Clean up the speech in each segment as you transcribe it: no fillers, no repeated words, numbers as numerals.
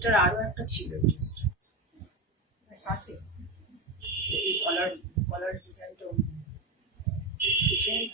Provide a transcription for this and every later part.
এটার আরো একটা ছিল ড্রেসটা কাছে, এই কলার ডিজাইনটা ডিজাইন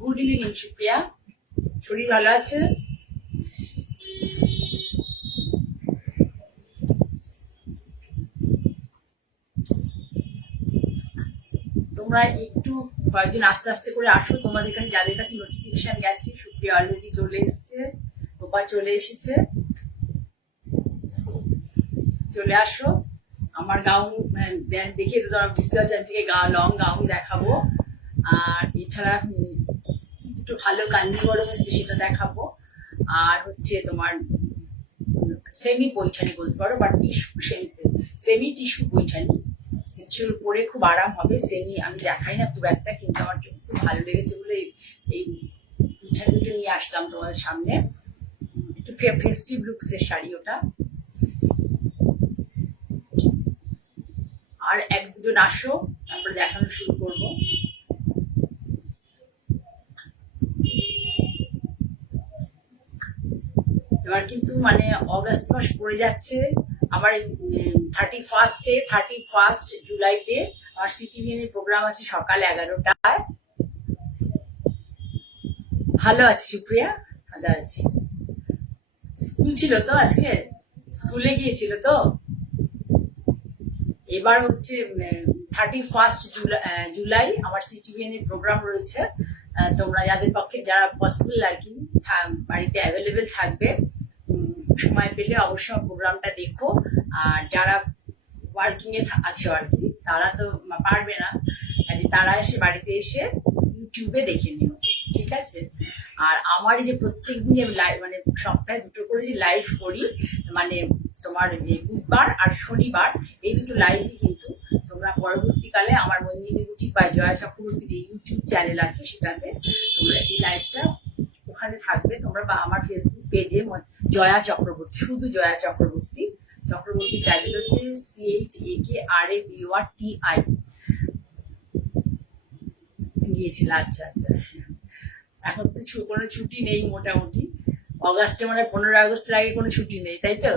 গুড ইভিনিং সুপ্রিয়া, শরীর ভালো আছে? তোমরা একটু কয়েকদিন আস্তে আস্তে করে আসো, তোমাদের কাছে যাদের কাছে নোটিফিকেশন গেছে। সুপ্রিয়া অলরেডি চলে এসছে, তোপা চলে এসেছে, চলে আসো। আমার গাউন দেখে তো তোমরা বুঝতে পারছো আজকে লং গাউন দেখাবো, আর এছাড়া একটু ভালো কাঞ্জিবরম এসছে সেটা দেখাবো, আর হচ্ছে তোমার সেমি পৈঠানি বলতে পারো, বা টিস্যু সেমি টিস্যু পৈঠানি, চুল পরে খুব আরাম হবে। সেমি আমি দেখাই না খুব একটা, কিন্তু আমার খুব ভালো লেগেছে বলে এই পৈঠানি দুটো নিয়ে আসলাম তোমাদের সামনে। একটু ফেস্টিভ লুকসের শাড়ি ওটা। আর এক দুজন আসো, তারপরে দেখানো শুরু করব। এবার কিন্তু মানে অগাস্ট মাস পড়ে যাচ্ছে, আমার 31 জুলাইতে আমার সিটিভিএন এর প্রোগ্রাম আছে সকাল 11টায়। ভালো আছি সুপ্রিয়া, ভালো আছি। স্কুল ছিল তো আজকে, স্কুলে গিয়েছিল তো। এবার হচ্ছে 31 জুলাই আমার সিটিভিএন এর প্রোগ্রাম রয়েছে। তোমরা যাদের পক্ষে যারা পসিবল আর কি বাড়িতে অ্যাভেলেবেল থাকবে, সময় পেলে অবশ্যই প্রোগ্রামটা দেখো। আর যারা ওয়ার্কিং এ আছো আর কি, তারা তো পারবে না, তারা এসে বাড়িতে এসে ইউটিউবে দেখে নিও, ঠিক আছে? আর আমার যে প্রত্যেক দিন মানে সপ্তাহে দুটো করে যে লাইভ করি, মানে তোমার যে বুধবার আর শনিবার, এই দুটো লাইভই কিন্তু তোমরা পরবর্তীকালে আমার মন্দিনী বুটিক বা জয়া চক্রবর্তীর যে ইউটিউব চ্যানেল আছে সেটাতে তোমরা এই লাইভটা ওখানে থাকবে তোমরা, বা আমার ফেসবুক পেজে জয়া চক্রবর্তী, শুধু জয়া চক্রবর্তী, চক্রবর্তী টাইটেল হচ্ছে CHAKRABORTI গিয়েছিল। আচ্ছা আচ্ছা, এখন তো কোনো ছুটি নেই মোটামুটি। অগাস্টে মানে 15 আগস্টের আগে কোনো ছুটি নেই, তাই তো?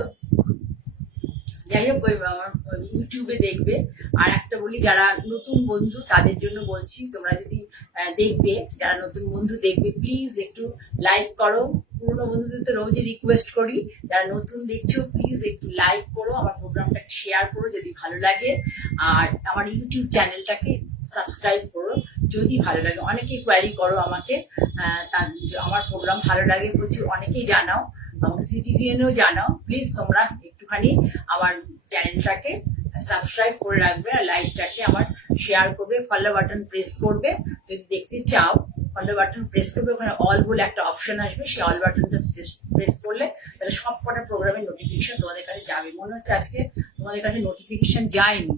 যাই হোক ওই আমার ইউটিউবে দেখবে। আর একটা বলি, যারা নতুন বন্ধু তাদের জন্য বলছি, তোমরা যদি দেখবে, যারা নতুন বন্ধু দেখবে প্লিজ একটু লাইক করো। পুরোনো বন্ধুদের তো রোজই রিকোয়েস্ট করি, যারা নতুন দেখছো প্লিজ একটু লাইক করো, আমার প্রোগ্রামটা শেয়ার করো যদি ভালো লাগে, আর আমার ইউটিউব চ্যানেলটাকে সাবস্ক্রাইব করো যদি ভালো লাগে। অনেকেই কোয়ারি করো আমাকে, তার আমার প্রোগ্রাম ভালো লাগে প্রচুর, অনেকেই জানাও, আমাকে সিটিভিএনও জানাও। প্লিজ তোমরা একটুখানি আমার চ্যানেলটাকে সাবস্ক্রাইব করে রাখবে, আর লাইকটাকে আমার শেয়ার করবে, ফলো বাটন প্রেস করবে যদি দেখতে চাও। ফলো বাটন প্রেস করবে, ওখানে অল বলে একটা অপশন আসবে, সেই অল বাটনটা প্রেস করলে তাহলে সব কটা প্রোগ্রামের নোটিফিকেশন তোমাদের কাছে যাবে। মনে হচ্ছে আজকে তোমাদের কাছে নোটিফিকেশন যায়নি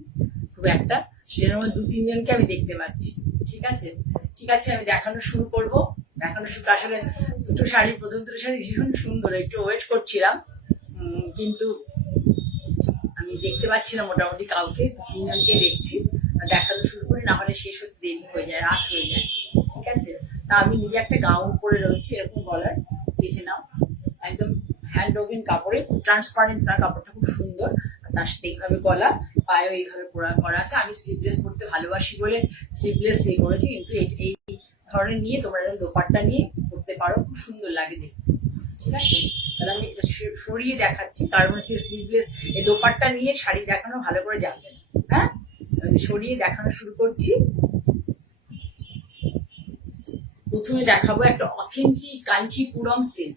খুব একটা, সেরকম 2-3 জনকে আমি দেখতে পাচ্ছি। ঠিক আছে, ঠিক আছে, আমি দেখানো শুরু করব। দেখানো শুরু, আসলে দুটো শাড়ি, প্রথম দুটো শাড়ি ভীষণ সুন্দর, একটু ওয়েট করছিলাম, কিন্তু আমি দেখতে পাচ্ছি না মোটামুটি কাউকে, 3 জনকে দেখছি। দেখানো শুরু করি, না হলে শেষ হতে দেরি হয়ে যায়, রাত হয়ে যায়। ঠিক আছে, তা আমি নিজে একটা গাউন পরে রয়েছি এরকম গলার, দেখে নাও, একদম হ্যান্ড ওভেন কাপড়ে, ট্রান্সপারেন্ট না, কাপড়টা খুব সুন্দর। তার সাথে এইভাবে গলা, পায়েও এইভাবে করা আছে। আমি স্লিভলেস পরতে ভালোবাসি বলে স্লিভলেস করেছি, কিন্তু এই ধরনের নিয়ে তোমরা এরকম দোপাট্টা নিয়ে পরতে পারো, খুব সুন্দর লাগে দেখতে। ঠিক আছে, তাহলে আমি এটা সরিয়ে দেখাচ্ছি, কারণ হচ্ছে স্লিভলেস এই দোপাট্টা নিয়ে শাড়ি দেখানো ভালো করে জানবে না। হ্যাঁ, সরিয়ে দেখানো শুরু করছি। প্রথমে দেখাবো একটা authentic Kanchipuram silk.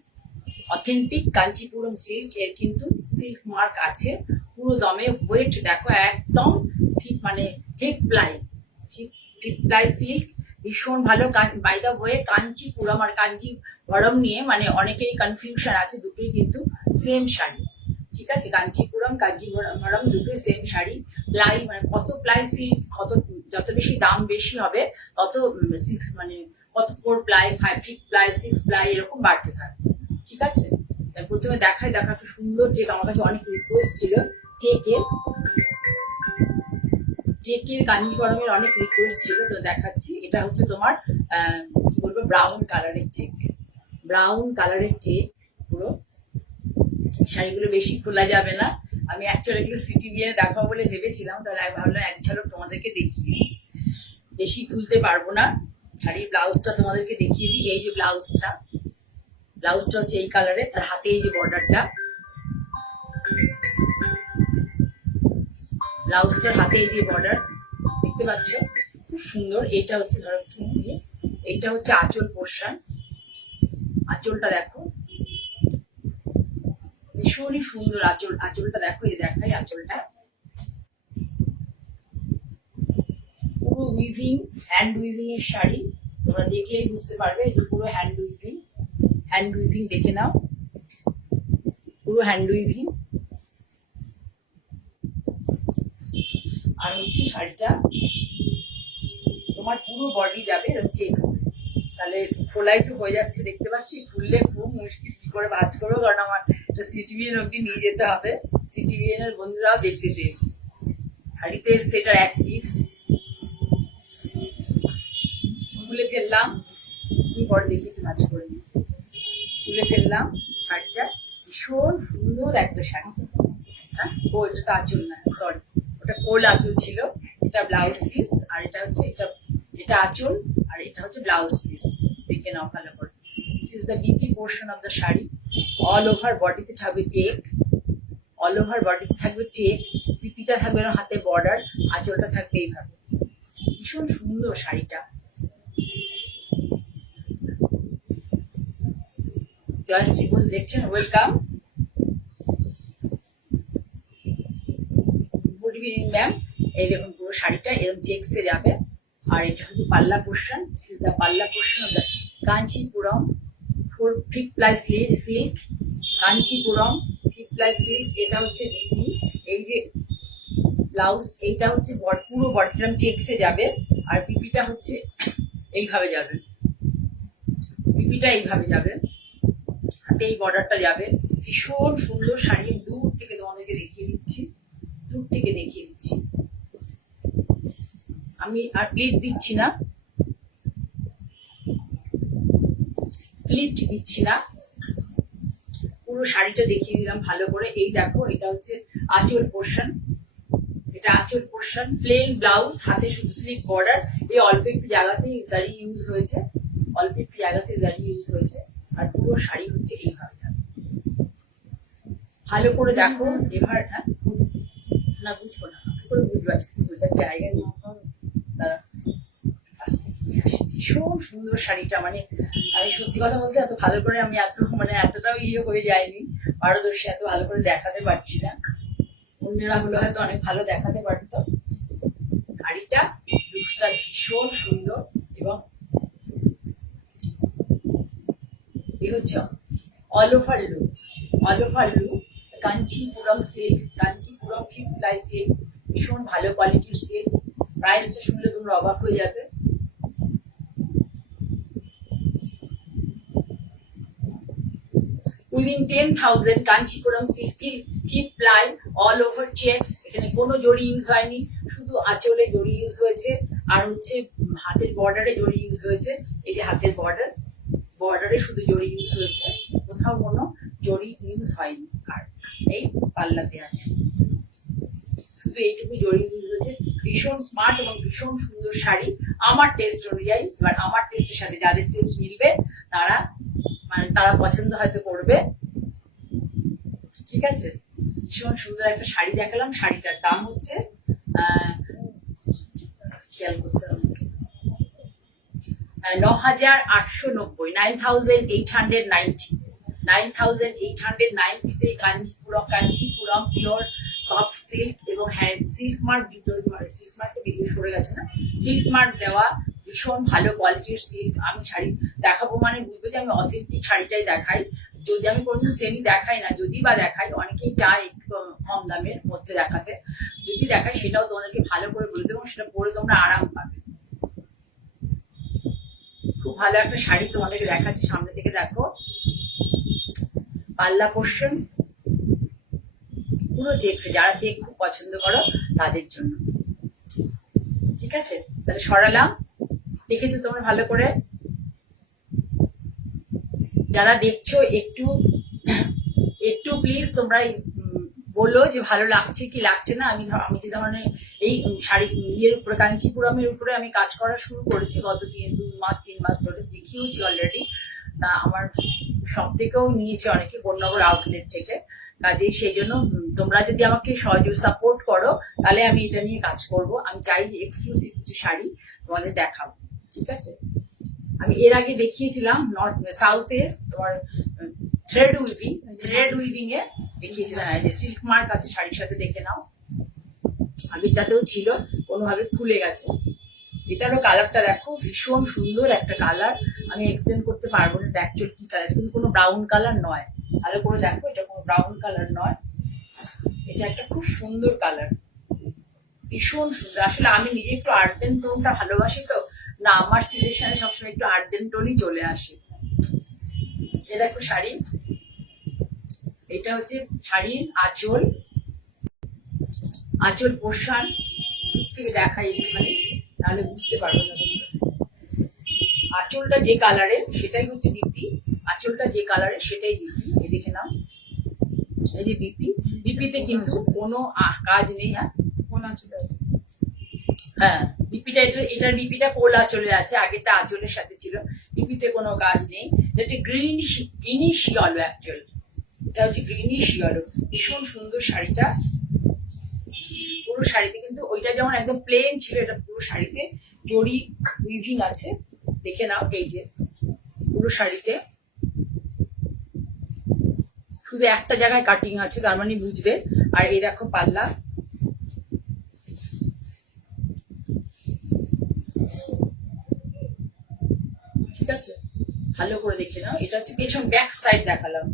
Authentic Kanchipuram silk, এর কিন্তু সিল্ক মার্ক আছে পুরো দমে। ওয়েট দেখো একদম ঠিক, মানে ঠিক প্লাই, ঠিক প্লাই সিল্ক, ভীষণ ভালো। বাই দা ওয়ে, কাঞ্চিপুরম আর কাঞ্জিভরম নিয়ে মানে অনেকেরই কনফিউশন আছে, দুটোই কিন্তু সেম শাড়ি। ঠিক আছে, কাঞ্চিপুরম কাঞ্জিভরম দুটোই সেম শাড়ি। প্লাই মানে কত প্লাই সিল্ক, কত যত বেশি দাম বেশি হবে তত মানে কত 4 প্লাই, 5 প্লাই, 6 প্লাই এরকম বাড়তে থাকবে। ঠিক আছে, প্রথমে দেখা একটু সুন্দর, যে আমার কাছে অনেক রিকোয়েস্ট ছিল চেকের কাঞ্জিভরমের অনেক রিকোয়েস্ট ছিল, তো দেখাচ্ছি। এটা হচ্ছে তোমার কি বলবো, ব্রাউন কালারের চেক, ব্রাউন কালারের চেক পুরো। শাড়িগুলো বেশি খোলা যাবে না, আমি অ্যাকচুয়ালি এগুলো সিটিভিএ দেখাবো বলে ভেবেছিলাম, তাহলে আমি ভাবলাম এক ঝলক তোমাদেরকে দেখিয়ে, বেশি খুলতে পারবো না। শাড়ির ব্লাউজটা তোমাদেরকে দেখিয়ে দিই। এই যে ব্লাউজটা হচ্ছে এই কালারে, তার হাতে এই যে বর্ডারটা, ব্লাউজটার হাতে এই যে বর্ডার দেখতে পাচ্ছ, খুব সুন্দর। এটা হচ্ছে ধরো এইটা হচ্ছে আঁচল পোর্শন, আঁচলটা দেখো ভীষণই সুন্দর। আঁচলটা দেখো, এই দেখাই আঁচলটা, পুরো উইভিং, হ্যান্ড উইভিং এর শাড়ি, তোমরা দেখলেই বুঝতে পারবে। এই যে পুরো হ্যান্ড উইভিং দেখে নাও, পুরো হ্যান্ড উইভিং। আর হচ্ছে শাড়িটা তোমার পুরো বডি যাবে এরকম চেক্স, তাহলে খোলাই তো হয়ে যাচ্ছে দেখতে পাচ্ছি, খুললে খুব মুশকিল কি করে ভাঁজ করবো, কারণ আমার সিটিভিএন অব্দি নিয়ে যেতে হবে, সিটিভিএন এর বন্ধুরাও দেখতে চেয়েছে। শাড়িতে এসছে এটার এক পিস, খুলে ফেললাম, পরে দেখি একটু ভাঁজ করে নিই। তুলে ফেললাম শাড়িটা, ভীষণ সুন্দর একটা শাড়ি। হ্যাঁ, ও এটা তো আঁচল না, সরি, ওটা কোল আঁচল ছিল। এটা ব্লাউজ পিস, আর এটা হচ্ছে এটা আঁচল, আর এটা হচ্ছে ব্লাউজ পিস। দেখে নাও ভালো করে। This is the BP portion of the sari. All over বডিতে থাকবে চেক, অল ওভার বডিতে থাকবে চেক, পিপিটা থাকবে না, হাতে বর্ডার, আঁচলটা থাকবে এইভাবে। ভীষণ সুন্দর শাড়িটা। জয়স ত্রিভুজ দেখছেন, ওয়েলকাম, গুড ইভিনিং ম্যাম। এই দেখুন পুরো শাড়িটা এরকম চেক্সে যাবে, আর এটা হচ্ছে পাল্লা পোর্শন। দিস ইজ দ্য পাল্লা portion of the Kanchipuram 4 ply silk, Kanchipuram 3 ply silk. এটা হচ্ছে বিপি। এই যে ব্লাউজ, এইটা হচ্ছে পুরো বডিটা চেক্সে যাবে, আর পিপিটা হচ্ছে এইভাবে যাবে, পিপিটা এইভাবে যাবে, হাতে এই বর্ডারটা যাবে। ভীষণ সুন্দর শাড়ি, দূর থেকে তোমাদেরকে দেখিয়ে দিচ্ছি, আমি আর প্লিট দিচ্ছি না, পুরো পুরো শাড়িটা দেখিয়ে দিলাম ভালো করে। এই দেখো, এটা হচ্ছে আঁচল পোর্শন, এটা আঁচল পোর্শন, প্লেন ব্লাউজ, হাতে শুধু স্লিভ বর্ডার। এই অল্প একটু জায়গাতেই জারি ইউজ হয়েছে, অল্প একটু জায়গাতে জারি ইউজ হয়েছে। আর পুরো শাড়ি হচ্ছে এইভাবে, ভালো করে দেখো। এবার না বুঝবো না, কি করে বুঝবো, আজকে বোঝার জায়গায় দাঁড়া। ভীষণ সুন্দর শাড়িটা, মানে আমি সত্যি কথা বলতে এত ভালো করে আমি এতটাও হয়ে যায়নি পারদর্শী, এত ভালো করে দেখাতে পারছি না। অন্যরা হলো হয়তো অনেক ভালো দেখাতে পারত। শাড়িটা লুকসটা ভীষণ সুন্দর। এবং এই হচ্ছে all over look, all over look Kanchipuram silk, Kanchipuram ফিফ প্লাই সিল্ক, ভীষণ ভালো কোয়ালিটির সিল্ক। প্রাইসটা শুনলে তোমরা অবাক হয়ে যাবে। উইদিন 10,000 কাঞ্চিপুরম সিল্ক ফিফ প্লাই অল ওভার চেকস। এখানে কোনো জড়ি ইউজ হয়নি, শুধু আঁচলে জড়ি ইউজ হয়েছে, আর হচ্ছে হাতের বর্ডারে জড়ি ইউজ হয়েছে। এই যে হাতের বর্ডার, বর্ডারে শুধু জড়ি ইউজ হয়েছে, কোথাও কোনো জড়ি ইউজ হয়নি। আর এই পাল্লাতে আছে, শুধু এইটুকু জড়ি ইউজ হয়েছে। ভীষণ স্মার্ট এবং ভীষণ সুন্দর শাড়ি আমার টেস্ট অনুযায়ী। এবার আমার টেস্টের সাথে যাদের টেস্ট মিলবে তারা পছন্দ হয়তো করবে, ঠিক আছে। ভীষণ সুন্দর একটা শাড়ি দেখালাম। শাড়িটার দাম হচ্ছে খেয়াল করতে হবে, 9,890, 9,890, 9,890-তে কাঞ্চিপুরম পিওর সফট সিল্ক এবং হ্যান্ড সিল্ক মার্ক, সিল্ক মার্কটা বেরিয়ে সরে গেছে না, সিল্ক মার্ক দেওয়া ভীষণ ভালো কোয়ালিটির সিল্ক। আমি শাড়ি দেখাবো মানে বুঝবে যে আমি অথেন্টিক শাড়িটাই দেখাই। যদি আমি কোনোদিন সেমি দেখাই না, যদি বা দেখাই, অনেকেই চায় একটু কম দামের মধ্যে দেখাতে, যদি দেখাই সেটাও তোমাদেরকে ভালো করে বলবে এবং সেটা পরে তোমরা আরাম পাবে। খুব ভালো একটা শাড়ি তোমাদেরকে দেখাচ্ছি, সামনে থেকে দেখো। পাল্লা পোর্শন পুরো চেকসে, যারা চেক খুব পছন্দ করো তাদের জন্য, ঠিক আছে। তাহলে সরালাম, দেখেছো তোমরা ভালো করে। যারা দেখছো একটু একটু প্লিজ তোমরা বলো যে ভালো লাগছে কি লাগছে না। আমি যে ধরনের এই শাড়ি ইয়ের উপরে, কাঞ্চিপুরমের উপরে আমি কাজ করা শুরু করেছি গত 2 মাস ধরে, দেখিয়েছি অলরেডি। তা আমার সব থেকেও নিয়েছে অনেকে, বননগর আউটলেট থেকে। কাজেই সেই জন্য তোমরা যদি আমাকে সহযোগ সাপোর্ট করো, তাহলে আমি এটা নিয়ে কাজ করব। আমি চাই যে এক্সক্লুসিভ কিছু শাড়ি তোমাদের দেখাবো, ঠিক আছে। আমি এর আগে দেখিয়েছিলাম সাউথে তোমার থ্রেড উইভিং এ দেখিয়েছিলাম, যে সিল্ক মার্ক আছে শাড়ির সাথে, দেখে নাও। আগেরটাতেও ছিল, কোনোভাবে খুলে গেছে। এটারও কালারটা দেখো, ভীষণ সুন্দর একটা কালার। আমি এক্সপ্লেন করতে পারবো না এটা অ্যাকচুয়াল কি কালার, কিন্তু কোনো ব্রাউন কালার নয়। ভালো করে দেখো, এটা কোনো ব্রাউন কালার নয়, এটা একটা খুব সুন্দর কালার, ভীষণ সুন্দর। আসলে আমি নিজে একটু আর্টেন টোনটা ভালোবাসি, তো না আমার সিলেকশনে সবসময় একটু আর্টেন টোনই চলে আসে। এ দেখো শাড়ি, এটা হচ্ছে শাড়ির আঁচল পোর্শন। থেকে দেখাই একটুখানি, তাহলে বুঝতে পারবো না তোমরা। আঁচলটা যে কালারের সেটাই হচ্ছে বিপি, আঁচলটা যে কালারের সেটাই বিপি। এই দেখে নাও, এই যে বিপিতে কিন্তু কোনো কাজ নেই। হ্যাঁ, কোন আঁচলে আছে? হ্যাঁ, বিপিটা, এটার বিপিটা কোল আঁচলে আছে, আগেরটা আঁচলের সাথে ছিল। বিপিতে কোনো কাজ নেই। এটা গ্রিনিশ ইয়েলো, অ্যাকচুয়াল এটা হচ্ছে গ্রিনিশ ইয়েলো। ভীষণ সুন্দর শাড়িটা, পুরো শাড়িতে কিন্তু ওইটা যেমন একদম প্লেন ছিল, এটা পুরো শাড়িতে জড়ি উইভিং আছে, দেখে নাও। এই যে পুরো শাড়িতে শুধু একটা জায়গায় কাটিং আছে, তার মানে বুঝবে। আর এই দেখো পাল্লা, ঠিক আছে, ভালো করে দেখে নাও। এটা হচ্ছে পেছন, ব্যাক সাইড দেখালাম।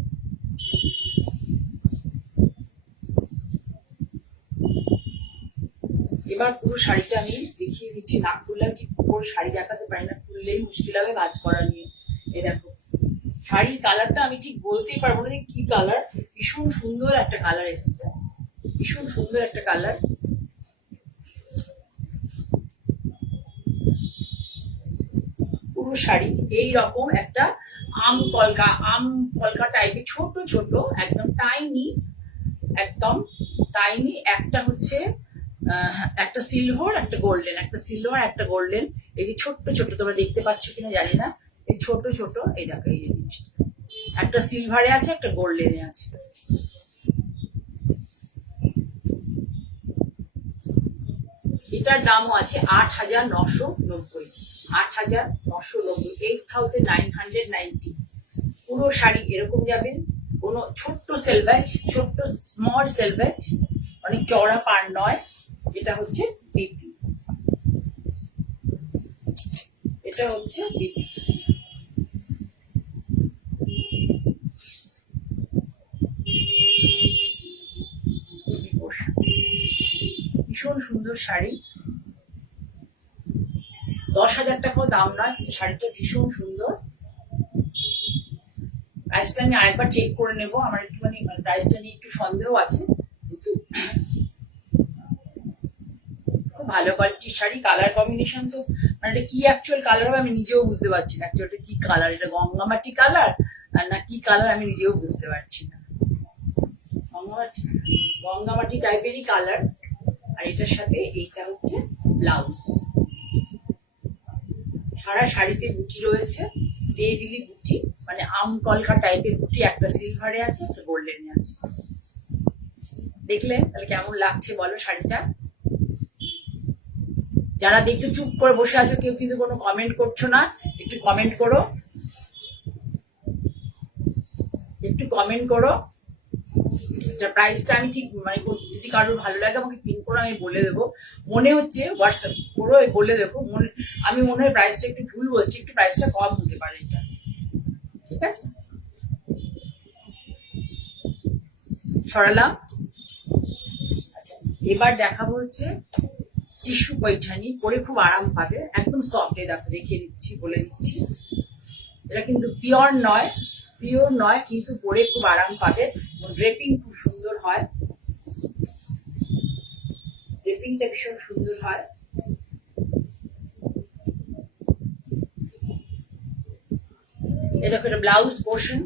এবার পুরো শাড়িটা আমি দেখিয়ে দিচ্ছি। না খুললে আমি ঠিক পুরো শাড়ি দেখাতে পারি না, খুললেই মুশকিল হবে ভাঁজ করা নিয়ে। এই দেখো শাড়ির কালারটা আমি ঠিক বলতেই পারবো না যে কি কালার, ভীষণ সুন্দর একটা কালার এসছে, ভীষণ সুন্দর একটা কালার। পুরো শাড়ি এই রকম একটা আম কলকা টাইপের ছোট ছোট, একদম টাইনি, একদম টাইনি। একটা হচ্ছে একটা সিলভার, একটা গোল্ডেন, একটা সিলভার, একটা গোল্ডেন। এই যে ছোট্ট ছোট, তোমরা দেখতে পাচ্ছ কিনা জানি না, এই ছোট ছোট, এই দেখো এই যে জিনিসটা, একটা সিলভারে আছে, একটা গোল্ডেনে আছে। এটার দামও আছে 8,990, 8,990, 8,990। পুরো শাড়ি এরকম যাবে, কোনো ছোট্ট সেলভেজ, ছোট্ট স্মল সেলভেজ, অনেক চওড়া পার নয়। এটা হচ্ছে বিপি, এটা হচ্ছে বিপি। ভীষণ সুন্দর শাড়ি, 10,000 টাকাও দাম নয়, কিন্তু শাড়িটা ভীষণ সুন্দর। প্রাইসটা আমি আরেকবার চেক করে নেবো, আমার একটুখানি প্রাইসটা নিয়ে একটু সন্দেহ আছে, কিন্তু খুব ভালো কোয়ালিটির শাড়ি। কালার কম্বিনেশন তো মানে এটা কি অ্যাকচুয়াল কালার হবে আমি নিজেও বুঝতে পারছি না, অ্যাকচুয়ালি কি কালার, এটা গঙ্গামাটি কালার আর না কি কালার আমি নিজেও বুঝতে পারছি না। গঙ্গামাটি টাইপেরই কালার। আর এটার সাথে এইটা হচ্ছে ব্লাউজ। সারা শাড়িতে বুটি রয়েছে, বেজিলি বুটি, মানে আম কলকা টাইপের বুটি, একটা সিলভারে আছে, একটা গোল্ডেনে আছে। দেখলে তাহলে কেমন লাগছে বলো শাড়িটা? যারা দেখতে চুপ করে বসে আছো, কেউ কিন্তু কোনো কমেন্ট করছো না, একটু কমেন্ট করো, একটু কমেন্ট করো। প্রাইসটা আমি ঠিক মানে যদি কারোর ভালো লাগে আমাকে পিন করে আমি বলে দেবো, মনে হচ্ছে হোয়াটসঅ্যাপ করে বলে দেবো। আমি মনে হয় প্রাইসটা একটু ভুল বলছি, একটু প্রাইসটা কম হতে পারে এটা, ঠিক আছে? সরালাম। আচ্ছা, এবার দেখাবো হচ্ছে টিস্যু পৈঠানি, পরে খুব আরাম পাবে, একদম সফট। দেখো দেখিয়ে দিচ্ছি, বলে দিচ্ছি, এটা কিন্তু পিওর নয়, পিওর নয়, কিন্তু পরে খুব আরাম পাবে। ড্রেপিং খুব সুন্দর হয়, ড্রেপিংটা ভীষণ সুন্দর হয়। এই দেখো এটা blouse portion,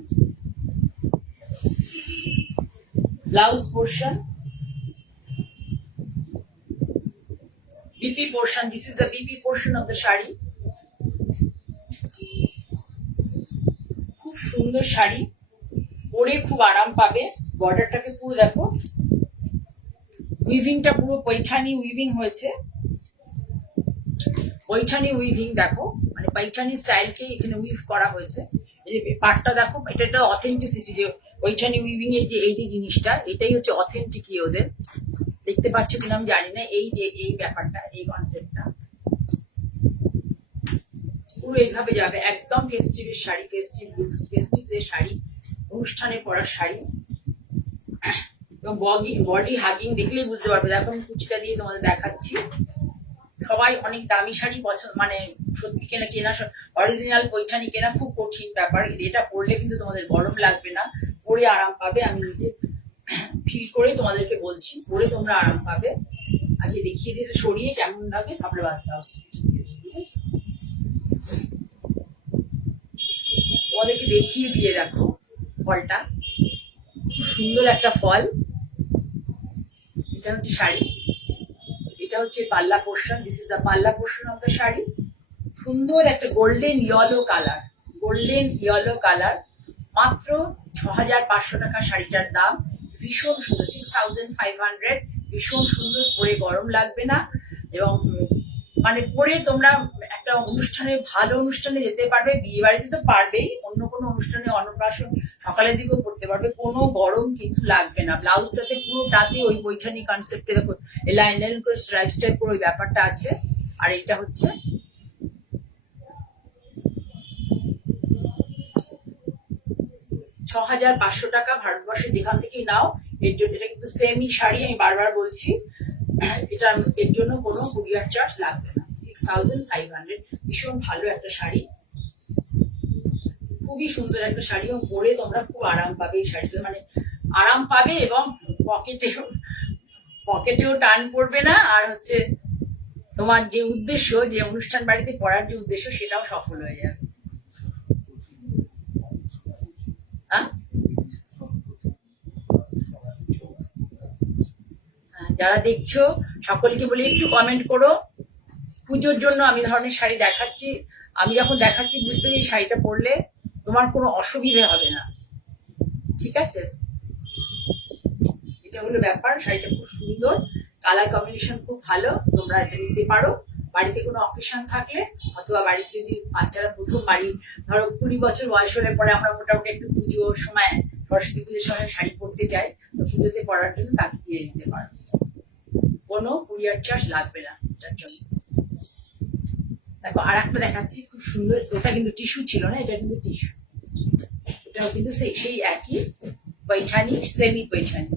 blouse portion, BP portion, this is the BP portion of the sari. খুব সুন্দর শাড়ি, পরে খুব আরাম পাবে। বর্ডারটাকে পুরো দেখো, উইভিংটা পুরো পৈঠানি উইভিং হয়েছে, পৈঠানি উইভিং দেখো, মানে পৈঠানি স্টাইলকে এখানে উইভ করা হয়েছে। এই যে পাটটা দেখো, এটা একটা অথেন্টিসিটি, যে পৈঠানি উইভিং এর যে এই যে জিনিসটা, এটাই হচ্ছে অথেন্টিকি ওদের। দেখতে পাচ্ছ কিনা আমি জানি না, এই যে এই ব্যাপারটা, এই কনসেপ্টটা পুরো এইভাবে যাবে, একদম ফেস্টিভের শাড়ি, ফেস্টিভ লুকস, ফেস্টিভের শাড়ি, অনুষ্ঠানে পরার শাড়ি। এবং বডি হাগিং দেখলেই বুঝতে পারবে, দেখো আমি কুচিটা দিয়ে তোমাদের দেখাচ্ছি। সবাই অনেক দামি শাড়ি পছন্দ, মানে সত্যি কেনা কেনা অরিজিনাল পৈঠানি কেনা খুব কঠিন ব্যাপার। এটা পরলে কিন্তু তোমাদের গরম লাগবে না, পরে আরাম পাবে। আমি নিজে ফিল করে তোমাদেরকে বলছি, পরে তোমরা আরাম পাবে। আগে দেখিয়ে দিয়ে সরিয়ে কেমন লাগে, তারপরে ব্লাউজ তোমাদেরকে দেখিয়ে দিয়ে দেখো ফলটা, খুব সুন্দর একটা ফল। এটা হচ্ছে শাড়ি, এটা হচ্ছে পাল্লা পোর্শন, দিস ইজ দ্য পাল্লা পোর্শন অফ দ্য শাড়ি। সুন্দর একটা golden yellow colour, golden yellow colour, মাত্র 6,500 টাকা শাড়িটার দাম। ভীষণ সুন্দর, 6,500, ভীষণ সুন্দর, পরে গরম লাগবে না। এবং মানে পরে তোমরা একটা অনুষ্ঠানে, ভালো অনুষ্ঠানে যেতে পারবে, বিয়ে বাড়িতে তো পারবেই, অন্য কোনো অনুষ্ঠানে, অন্নপ্রাশন, সকালের দিকেও পড়তে পারবে, কোনো গরম কিন্তু লাগবে না। ব্লাউজটাতে পুরোটাতে ওই বৈঠানি কনসেপ্টে দেখো, লাইন লাইন করে স্ট্রাইপ স্ট্রাইপ করে ওই ব্যাপারটা আছে। আর এটা হচ্ছে 6,500 টাকা, ভারতবর্ষে যেখান থেকেই নাও। এর জন্য এটা কিন্তু সেমি শাড়ি, আমি বারবার বলছি, এটা এর জন্য কোনো কুরিয়ার চার্জ লাগবে না। 6,500, ভীষণ ভালো একটা শাড়ি, খুবই সুন্দর একটা শাড়ি, এবং পরে তোমরা খুব আরাম পাবে এই শাড়িটা, মানে আরাম পাবে, এবং পকেটেও টান পড়বে না। আর হচ্ছে তোমার যে উদ্দেশ্য, যে অনুষ্ঠান বাড়িতে পড়ার যে উদ্দেশ্য, সেটাও সফল হয়ে যাবে। হ্যাঁ, যারা দেখছো সকলকে বলি একটু কমেন্ট করো। পুজোর জন্য আমি ধরনের শাড়ি দেখাচ্ছি, আমি যখন দেখাচ্ছি বুঝবে এই শাড়িটা পরলে তোমার কোনো অসুবিধে হবে না, ঠিক আছে? এটা হলো ব্যাপার। শাড়িটা খুব সুন্দর, কালার কম্বিনেশন খুব ভালো, তোমরা এটা নিতে পারো। বাড়িতে কোনো অকেশন থাকলে অথবা বাড়িতে যদি বাচ্চারা প্রথম বাড়ি ধরো 20 বছর বয়স হলে পরে আমরা মোটামুটি একটু পুজোর সময় সরস্বতী পুজোর সময় শাড়ি পরতে চাই, তো পুজোতে পরার জন্য তাকে কিনে দিতে পারো, কোনো কুরিয়ার চার্জ লাগবে না এটার জন্য। দেখো আর একটা দেখাচ্ছি খুব সুন্দর, ওটা কিন্তু টিস্যু ছিল না, এটা কিন্তু টিস্যু, এটাও কিন্তু সেই একই পৈঠানি, সেমি পৈঠানি,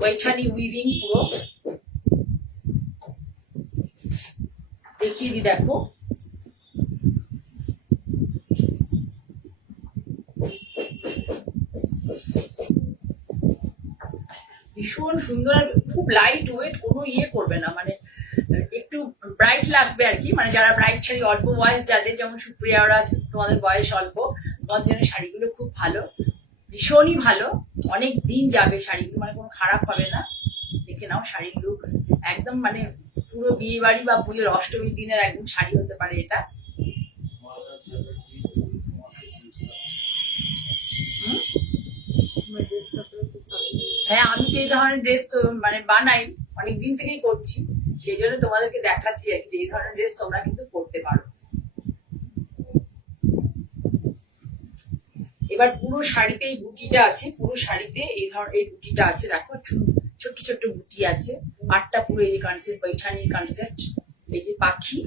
পৈঠানি উইভিং পুরো দেখিয়ে দিই। দেখো ভীষণ সুন্দর, খুব লাইট ওয়েট, কোনো ইয়ে করবে না, মানে একটু ব্রাইট লাগবে আর কি, মানে যারা ব্রাইট শাড়ি অল্প বয়স যাদের, যেমন সুপ্রিয়া ওরা আছে, তোমাদের বয়স অল্প, তোমার জন্য শাড়িগুলো খুব ভালো, ভীষণই ভালো, অনেক দিন যাবে শাড়িগুলো, মানে কোনো খারাপ হবে না। দেখে নাও শাড়ির লুকস একদম, মানে পুরো বিয়ে বাড়ি বা পুজোর অষ্টমীর দিনের একদম শাড়ি হতে পারে এটা। হ্যাঁ, আমি যে ধরনের ড্রেস তো মানে বানাই অনেক দিন থেকেই করছি, সেই জন্য তোমাদেরকে দেখাচ্ছি আর কি, এই ধরনের ড্রেস তোমরা কিন্তু করতে পারো। এবার পুরো শাড়িতে এই বুটিটা আছে, পুরো শাড়িতে এই ধরনের এই বুটিটা আছে, দেখো ছোট্ট ছোট্ট বুটি আছে, পাটটা পুরো এই কনসেপ্ট, পৈঠানির কনসেপ্ট। এই যে পাখি,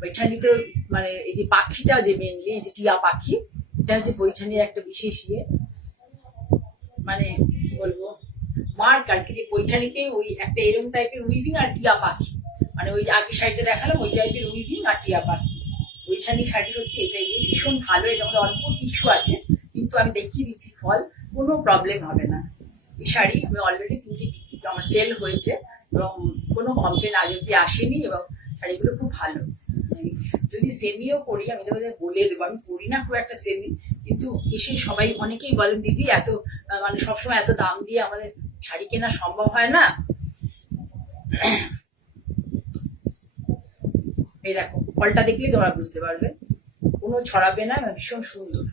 পৈঠানিতে মানে এই যে পাখিটা যে মেনলি এই যে টিয়া পাখি, এটা হচ্ছে পৈঠানির একটা বিশেষ ইয়ে, মানে কি বলবো মার্ক আর কি, যে পৈঠানিতে ওই একটা এরকম টাইপের উইভিং আর টিয়া পাখি, মানে ওই আগে শাড়িটা দেখালাম ওই টাইপের উইভিং আর টিয়া পাখি। পৈঠানি শাড়ি হচ্ছে এটাই, ভীষণ ভালো, এর মধ্যে অল্প টিস্যু আছে, কিন্তু আমি দেখিয়ে দিচ্ছি ফল, কোনো প্রবলেম হবে না। এই শাড়ি আমি অলরেডি 3টে বিক্রি, আমার সেল হয়েছে এবং কোনো কমপ্লেন আজ অব্দি আসেনি, এবং শাড়িগুলো খুব ভালো। যদি সেমিও করি আমি তোমাদের বলে দেবো, আমি করি না খুব একটা সেমি, কিন্তু এসে সবাই অনেকেই বলেন দিদি এত মানে সবসময় এত দাম দিয়ে আমাদের শাড়ি কেনা সম্ভব হয় না। এই দেখো ফলটা দেখলেই তোমরা বুঝতে পারবে, কোনো ছড়াবে না, ভীষণ সুন্দর।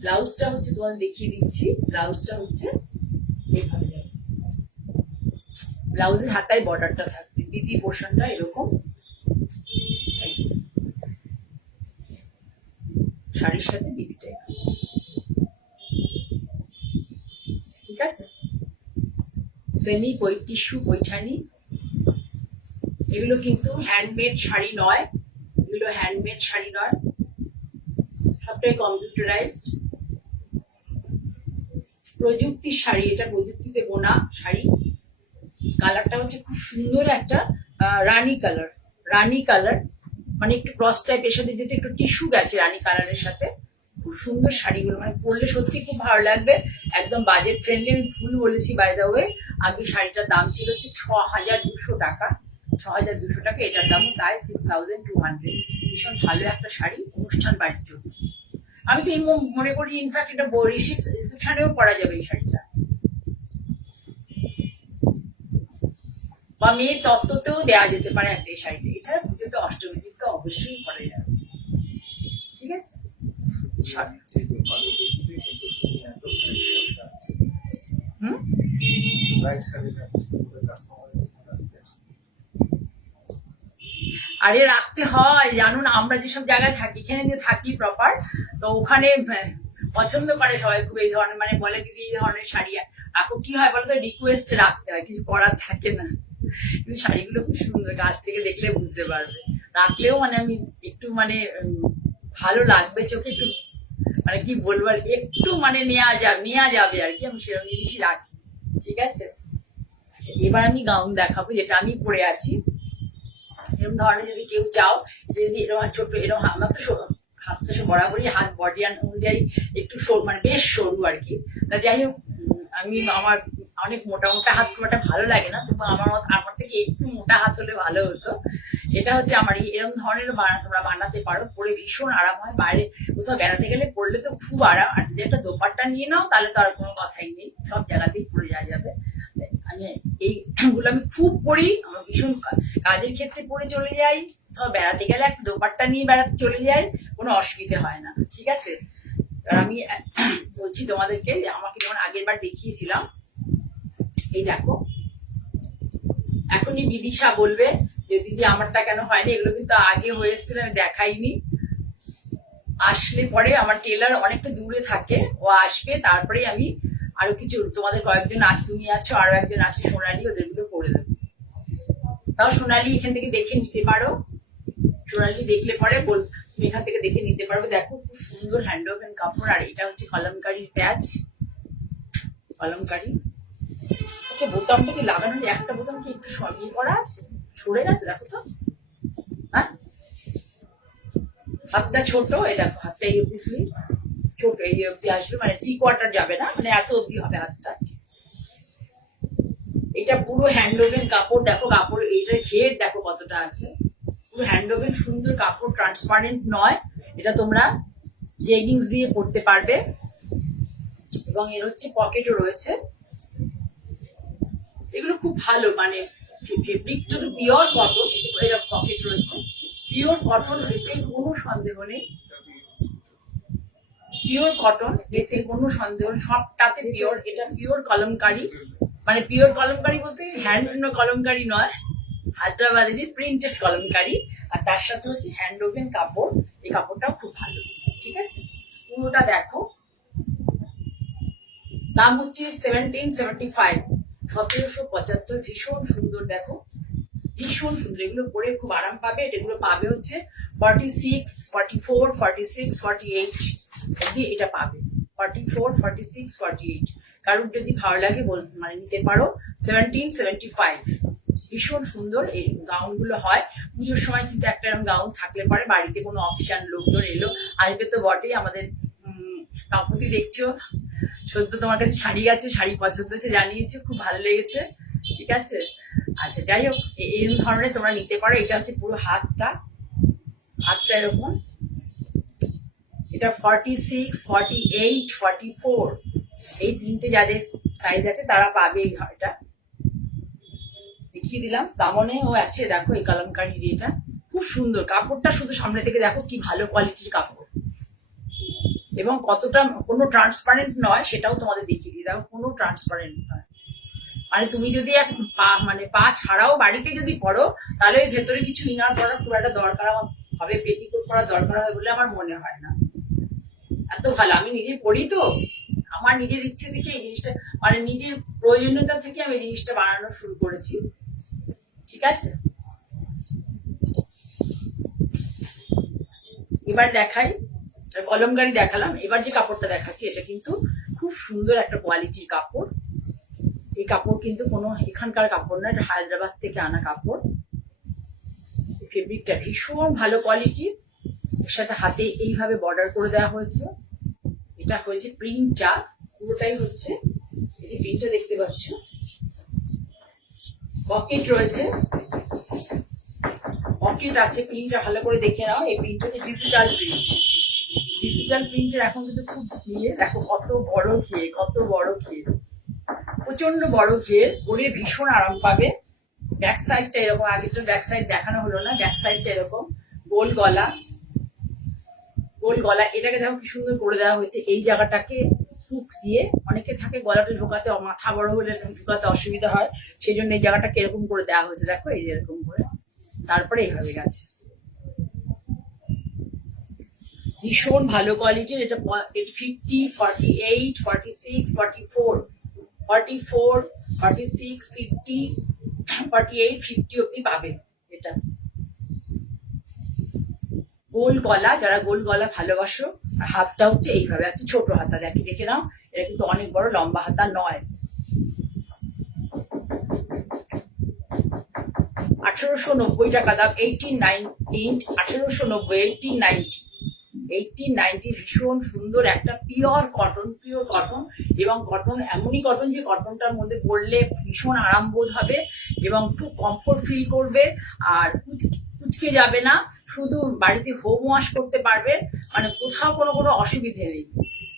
ব্লাউজটা হচ্ছে তোমাদের দেখিয়ে দিচ্ছি, ব্লাউজটা হচ্ছে এইভাবে যাবে, ব্লাউজের হাতায় বর্ডারটা থাকবে, বিপি পোর্শনটা এরকম, শাড়ির সাথে বিপিটাই, ঠিক আছে? সেমি টিস্যু পৈঠানি, এগুলো কিন্তু হ্যান্ডমেড শাড়ি নয়, এগুলো হ্যান্ডমেড শাড়ি নয়, সবটাই কম্পিউটারাইজড প্রযুক্তির শাড়ি, এটা প্রযুক্তিতে বোনা শাড়ি। কালারটা হচ্ছে খুব সুন্দর একটা রানী কালার, রানী কালার, মানে একটু ক্রস টাইপের সাথে যেহেতু একটু টিস্যু গেছে রানী কালারের সাথে, খুব সুন্দর শাড়িগুলো, মানে পরলে সত্যি খুব ভালো লাগবে, একদম বাজেট ফ্রেন্ডলি। আমি ফুল বলেছি বাই দ্য ওয়ে, আগে শাড়িটার দাম ছিল হচ্ছে 6200 টাকা, 6200 টাকা, এটার দামও তাই 6200। ভীষণ ভালো একটা শাড়ি অনুষ্ঠান বাড়ির জন্য, আমি তো মনে করি ইনফ্যাক্ট এটা রিসেপশনেও পরা যাবে এই শাড়িটা, বা মেয়ের তত্ত্বতেও দেওয়া যেতে পারে একটা এই শাড়িটা। এছাড়া পুজোতে অষ্টমী দিন তো অবশ্যই পরা যাবে, ঠিক আছে? আরে রাখতে হয়, জানুন আমরা যেসব জায়গায় থাকি, এখানে যে থাকি প্রপার, তো ওখানে পছন্দ করে সবাই খুব এই ধরনের, মানে বলে দিদি এই ধরনের শাড়ি রাখো, কি হয় বলতো রিকোয়েস্ট রাখতে হয়, কিছু করার থাকে না, কিন্তু শাড়িগুলো খুব সুন্দর, কাছ থেকে দেখলে বুঝতে পারবে, রাখলেও মানে আমি একটু মানে ভালো লাগবে চোখে, একটু মানে কি বলবো একটু মানে নেওয়া যাবে আর কি, আমি সেরকম জিনিসই রাখি, ঠিক আছে? আচ্ছা এবার আমি গাউন দেখাবো, যেটা আমি পরে আছি, এরকম ধরনের যদি কেউ চাও, এটা যদি এরকম ছোট এরকম, আমার তো হাতটা বরাবরই হাত বডি অনুযায়ী একটু সরু, মানে বেশ সরু আর কি, তা যাই হোক আমি অনেক মোটা মোটা হাত খুব একটা ভালো লাগে না, তবু আমার থেকে একটু মোটা হাত হলে ভালো হতো। এটা হচ্ছে আমার এরকম ধরনের তোমরা বানাতে পারো, পরে ভীষণ আরাম হয়। বাইরে কোথাও বেড়াতে গেলে পরলে তো খুব আরাম। আর যদি একটা দোপাট্টা নিয়ে নাও তাহলে তো আর কোনো কথাই নেই, সব জায়গাতেই পরে যাওয়া যাবে। আমি এইগুলো আমি খুব পরি, আমার ভীষণ কাজের ক্ষেত্রে পরে চলে যাই, কোথাও বেড়াতে গেলে একটা দোপাট্টা নিয়ে বেড়াতে চলে যাই, কোনো অসুবিধে হয় না। ঠিক আছে, আমি বলছি তোমাদেরকে যে আমাকে যেমন আগের বার দেখিয়েছিলাম, এই দেখো। এখনই বিদিশা বলবে যে দিদি আমারটা কেন হয়নি, এগুলো কিন্তু আগে হয়ে এসেছিল, আমি দেখাইনি। আসলে পরে আমার টেলার অনেকটা দূরে থাকে, ও আসবে, তারপরে আমি আরো কিছু তোমাদের কয়েকজন আছে, তুমি আছো, আরো একজন আছে সোনালি, ওদেরগুলো করে দেবো। তাও সোনালি এখান থেকে দেখে নিতে পারো, সোনালি দেখলে পরে তুমি এখান থেকে দেখে নিতে পারবে। দেখো খুব সুন্দর হ্যান্ড ওভেন কাপড়। আর এটা হচ্ছে কলমকারির প্যাচ, কলমকারি। আচ্ছা, বোতামটা কি লাগানো, একটা বোতাম কি একটু সরিয়ে করা আছে, সরে গেছে, দেখো তো। হ্যাঁ, হাতটা ছোট, এই দেখো হাতটা এই অব্দি স্লিপ ছোট, এই অব্দি আসবে, মানে 3/4 যাবে না, মানে এত অব্দি হবে হাতটা। এটা পুরো হ্যান্ড ওভেন কাপড়, দেখো কাপড় এইটার ঘের দেখো কতটা আছে, পুরো হ্যান্ড ওভেন সুন্দর কাপড়, ট্রান্সপারেন্ট নয়। এটা তোমরা জেগিংস দিয়ে পরতে পারবে, এবং এর হচ্ছে পকেটও রয়েছে। এগুলো খুব ভালো, মানে ফেব্রিক যদি পিওর কটন, এরকম পকেট রয়েছে, পিওর কটন, এতে কোনো সন্দেহ নেই। পিওর কটন, এতে কোনো সন্দেহ, সবটাতে পিওর। এটা পিওর কলমকারি, মানে পিওর কলমকারি বলতে হ্যান্ড কলমকারি নয়, হায়দ্রাবাদের প্রিন্টেড কলমকারি। আর তার সাথে হচ্ছে হ্যান্ড ওভেন কাপড়, এই কাপড়টাও খুব ভালো। ঠিক আছে, পুরোটা দেখো। দাম হচ্ছে 1775, 1775। ভীষণ সুন্দর, দেখো ভীষণ সুন্দর, এগুলো পরে খুব আরাম পাবে। এগুলো পাবে হচ্ছে 46, 44, 46, 48 অব্দি এটা পাবে, 44, 46, 48। কারোর যদি ভালো লাগে মানে নিতে পারো। 1775, ভীষণ সুন্দর এই গাউন গুলো হয়। পুজোর সময় কিন্তু একটা এরকম গাউন থাকলে পরে বাড়িতে কোনো অফিসিয়াল লোকজন এলো, আসবে তো বটেই। আমাদের কাকুতি দেখছো, সদ্য তোমার কাছে শাড়ি আছে, শাড়ি পছন্দ হয়েছে, জানিয়েছো, খুব ভালো লেগেছে। ঠিক আছে, আচ্ছা যাই হোক, এই ধরনের তোমরা নিতে পারো। এটা হচ্ছে পুরো হাতটা, হাতটা এরকম। এটা 46, 48, 44, এই তিনটে যাদের সাইজ আছে তারা পাবে এই ঘরটা। দেখিয়ে দিলাম। দামনেও আছে, দেখো এই কলমকারির, এটা খুব সুন্দর কাপড়টা, শুধু সামনে থেকে দেখো কি ভালো কোয়ালিটির কাপড়, এবং কতটা কোনো ট্রান্সপারেন্ট নয় সেটাও তোমাদের দেখিয়ে দিই। দেখো কোনো ট্রান্সপারেন্ট নয়, মানে তুমি যদি মানে পা ছাড়াও বাড়িতে যদি পরো, তাহলে ওই ভেতরে কিছু ইনার করার খুব একটা দরকার হবে, পেটিকোট করার দরকার হবে বলে আমার মনে হয় না। এত ভালো, আমি নিজে পড়ি তো, আমার নিজের ইচ্ছে থেকে এই জিনিসটা, মানে নিজের প্রয়োজনীয়তা থেকে আমি এই জিনিসটা বানানো শুরু করেছি। ঠিক আছে, এবার দেখাই। কলমকারি দেখালাম, এবার যে কাপড়টা দেখাচ্ছি এটা কিন্তু খুব সুন্দর একটা কোয়ালিটির কাপড়। এই কাপড় কিন্তু কোনো এখানকার কাপড় না, এটা হায়দ্রাবাদ থেকে আনা কাপড়। ফেব্রিকটা ভীষণ ভালো কোয়ালিটি, এর সাথে হাতে এইভাবে বর্ডার করে দেওয়া হয়েছে। এটা হয়েছে প্রিন্টটা, পুরোটাই হচ্ছে এই প্রিন্টটা দেখতে পাচ্ছ। পকেট রয়েছে, পকেট আছে, প্রিন্টটা ভালো করে দেখে নাও। এই প্রিন্টটা হচ্ছে ডিজিটাল প্রিন্ট, ডিজিটাল প্রিন্টের এখন কিন্তু খুব ইয়ে। দেখো কত বড় ঘের, কত বড় ঘের, প্রচন্ড বড় ঘের, পরে ভীষণ আরাম পাবে। ব্যাক সাইডটা এরকম, আগে তো ব্যাক সাইড দেখানো হলো না, ব্যাক সাইডটা এরকম গোল গলা, গোল গলা। এটাকে দেখো কি সুন্দর করে দেওয়া হয়েছে, এই জায়গাটাকে হুক দিয়ে, অনেকে থাকে গলাটা ঢোকাতে, মাথা বড় হলে ঢোকাতে অসুবিধা হয়, সেই জন্য এই জায়গাটাকে এরকম করে দেওয়া হয়েছে। দেখো এই যে এরকম করে, তারপরে এইভাবে গেছে। ভীষণ ভালো কোয়ালিটির। এটা 50, 48, 46, 44, 44, 46, 50, 48, 50 অব্দি পাবে। এটা গোল গলা, যারা গোল গলা ভালোবাসো। আর হাতটা হচ্ছে এইভাবে আছে, ছোট হাতা, দেখে নাও। এটা কিন্তু অনেক বড় লম্বা হাতা নয়। 1890 টাকা দাম, 1890, 1890, 1890। 1890 ভীষণ সুন্দর একটা পিওর কটন এবং কটন এমনই কটন যে কটনটার মধ্যে পরলে ভীষণ আরামবোধ হবে এবং খুব কমফোর্ট ফিল করবে আর কুচকে যাবে না, শুধু বাড়িতে হোম ওয়াশ করতে পারবে, মানে কোথাও কোনো অসুবিধে নেই।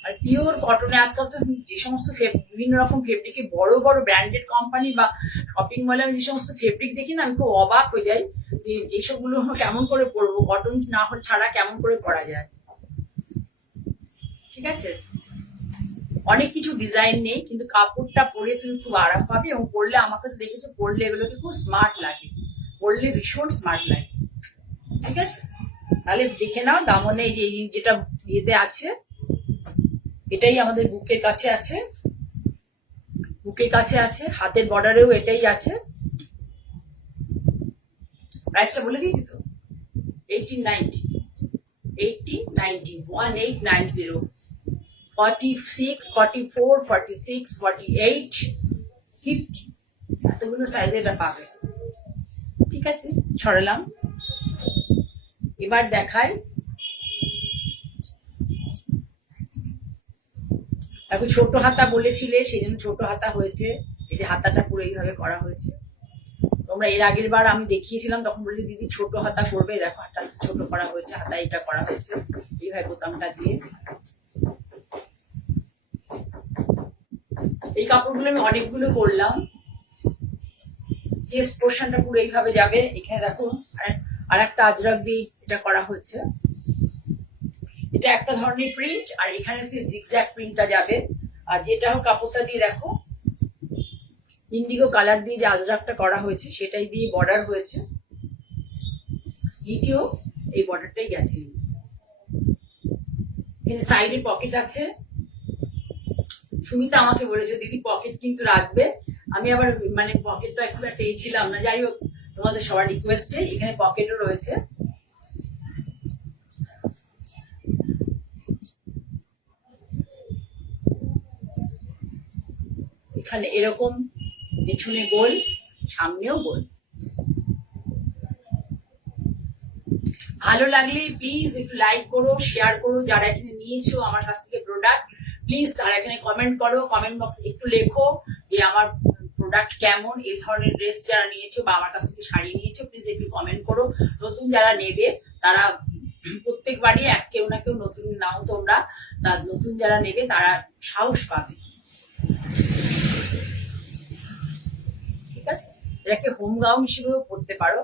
আর পিওর কটনে আজকাল তো যে সমস্ত বিভিন্ন রকম ফেব্রিকে বড় বড় ব্র্যান্ডেড কোম্পানি বা শপিং মলে আমি যে সমস্ত ফেব্রিক দেখি না, আমি খুব অবাক হয়ে যাই যে এইসবগুলো কেমন করে পরবো, কটন না হলে ছাড়া কেমন করে পরা যায়। ঠিক আছে, অনেক কিছু ডিজাইন নেই কিন্তু কাপড়টা পরে তুমি খুব আরাম পাবে এবং পরলে, আমাকে তো দেখেছো পরলে এগুলোকে খুব স্মার্ট লাগে, পরলে ভীষণ স্মার্ট লাগে। ঠিক আছে, তাহলে দেখে নাও দামনে এই যেটা ইয়েতে আছে, এটাই আমাদের বুকের কাছে আছে, হাতের বর্ডারেও এটাই আছে। প্রাইসটা বলে দিয়েছি তো, 1890 1890 46, 44, 46, 48, 50 এতগুলো সাইজে এটা পাবে। ঠিক আছে, সরালাম। এবার দেখাই, দেখো ছোট হাতা বলেছিলে সেই জন্য ছোট হাতা হয়েছে, এই যে হাতাটা পুরো এইভাবে করা হয়েছে। তোমরা এর আগের বার আমি দেখিয়েছিলাম তখন বলেছি দিদি ছোট হাতা করবে, দেখো হাতা ছোট করা হয়েছে, হাতা এটা করা হয়েছে এইভাবে বোতামটা দিয়ে। এই কাপড়গুলো আমি অনেকগুলো করলাম, চেস্ট পোর্শনটা পুরো এইভাবে যাবে, এখানে দেখো আর একটা আজরাক দিয়ে এটা করা হচ্ছে, এটা একটা ধরনের প্রিন্ট, আর এখানে জিগজ্যাগ প্রিন্টটা যাবে। আর যেটা কাপড়টা দিয়ে দেখো ইন্ডিগো কালার দিয়ে যে আজরাকটা করা হয়েছে সেটাই দিয়ে বর্ডার হয়েছে, নিচেও এই বর্ডারটাই গেছে। এখানে সাইডে পকেট আছে, সুমিতা আমাকে বলেছে দিদি পকেট কিন্তু রাখবে, আমি আবার মানে পকেটটা খুব একটা ছিলাম না, যাই হোক তোমাদের সবার রিকোয়েস্টে এখানে পকেটও রয়েছে। এখানে এরকম পেছনে গোল, সামনেও গোল। ভালো লাগলে প্লিজ একটু লাইক করো, শেয়ার করো, যারা এখানে নিয়েছো আমার কাছ থেকে প্রোডাক্ট প্লিজ তারা এখানে কমেন্ট করো, কমেন্ট বক্সে একটু লেখো যে আমার প্রোডাক্ট কেমন, এই ধরনের ড্রেস যারা নিয়েছো বা আমার কাছ থেকে শাড়ি নিয়েছো প্লিজ একটু কমেন্ট করো। নতুন যারা নেবে তারা প্রত্যেকবারই কেউ না কেউ নতুন নাও তোমরা, তা নতুন যারা নেবে তারা সাহস পাবে। ঠিক আছে, এটাকে হোম গাউন হিসেবেও পরতে পারো।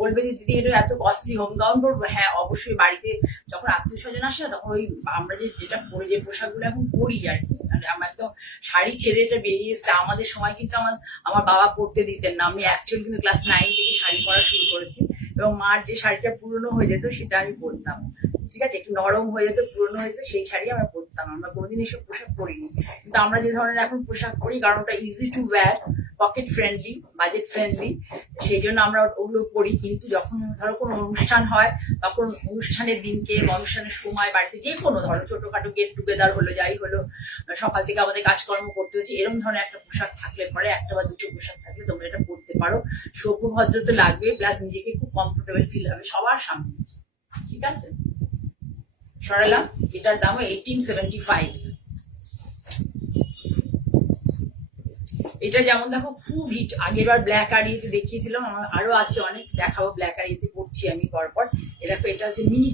বলবে যে দিদি এটা এত কস্টলি হোম গাউন পরবো, হ্যাঁ অবশ্যই বাড়িতে যখন আত্মীয় স্বজন আসে না তখন ওই আমরা যেটা পরে যে পোশাকগুলো এখন পরি আর কি, মানে আমার তো শাড়ি ছেড়ে এটা বেরিয়ে এসছে, আমাদের সময় কিন্তু আমার বাবা পরতে দিতেন না, আমি অ্যাকচুয়ালি কিন্তু ক্লাস 9 থেকে শাড়ি পরা শুরু করেছি এবং মার যে শাড়িটা পুরনো হয়ে যেত সেটা আমি পরতাম। ঠিক আছে, একটু নরম হয়ে যেত, পুরনো হয়ে যেত, সেই শাড়ি আমরা পরতাম, আমরা কোনোদিন এসব পোশাক পরিনি। কিন্তু আমরা যে ধরনের এখন পোশাক পরি কারণ ওটা easy to wire, pocket friendly, budget friendly, সেই জন্য আমরা ওগুলো পরি। কিন্তু যখন ধরো কোনো অনুষ্ঠান হয় তখন অনুষ্ঠানের দিনকে বা অনুষ্ঠানের সময় বাড়িতে যে কোনো ধরো ছোটখাটো গেট টুগেদার হলো, যাই হলো, সকাল থেকে আমাদের কাজকর্ম করতে হচ্ছে, এরকম ধরনের একটা পোশাক থাকলে পরে, একটা বা দুটো পোশাক থাকলে তোমরা এটা পরতে পারো, সভ্য ভদ্র তো লাগবে, প্লাস নিজেকে খুব কমফোর্টেবল ফিল হবে সবার সামনে। ঠিক আছে, সরালাম। এটার দাম 1875। এটা যেমন দেখো খুব হিট, আগের বার ব্ল্যাক আর ইয়েতে দেখিয়েছিলাম, আমার আরো আছে অনেক, দেখাবো ব্ল্যাক আর ইয়েতে করছি আমি পরপর। দেখো এটা হচ্ছে নীল